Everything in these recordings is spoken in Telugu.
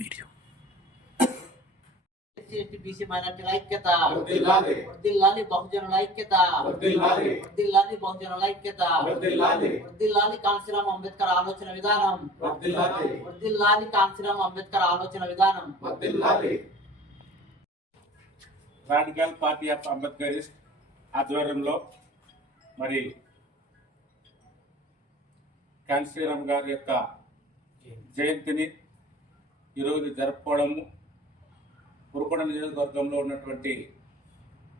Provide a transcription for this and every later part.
వీడియో బీసీ మైనార్టీల ఐక్యత. వర్దిల్లాలి. బహుజనుల ఐక్యత. అంబేద్కర్ ఆలోచన విధానం. వర్దిల్లాలి. కాన్సీరామ్ అంబేద్కర్ ఆలోచన విధానం. రాడికల్ పార్టీ ఆఫ్ అంబేద్కర్ ఆధ్వర్యంలో మరి కాన్సీరామ్ గారి యొక్క జయంతిని ఈరోజు జరుపుకోవడము ఉరుకొండ నియోజకవర్గంలో ఉన్నటువంటి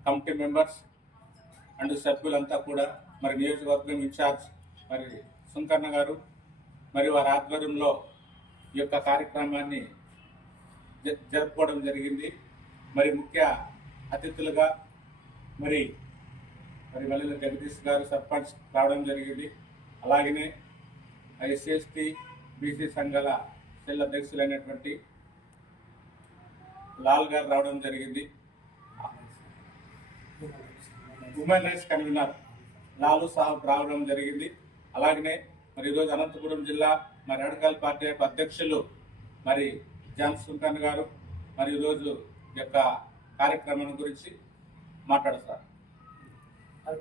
కమిటీ మెంబర్స్ అండ్ సభ్యులంతా కూడా మరి నియోజకవర్గం ఇన్ఛార్జ్ మరి సుంకర్ణ గారు మరి వారి ఆధ్వర్యంలో ఈ యొక్క కార్యక్రమాన్ని జ- జరుపుకోవడం జరిగింది. మరి ముఖ్య అతిథులుగా మరి మరి మల్లెల జగదీష్ గారు సర్పంచ్ రావడం జరిగింది. అలాగనే ఎస్సీ ఎస్టీ బీసీ సంఘాల సెల్ అధ్యక్షులైనటువంటి లాల్ గారు రావడం జరిగింది. Women rights convener Lalu Sahab రావడం జరిగింది. అలాగనే మరి ఈరోజు అనంతపురం జిల్లా మరి అడకల్ పార్టీ అధ్యక్షులు మరి జాన్ సుల్తాన్ గారు మరి ఈరోజు యొక్క కార్యక్రమం గురించి మాట్లాడతారు అది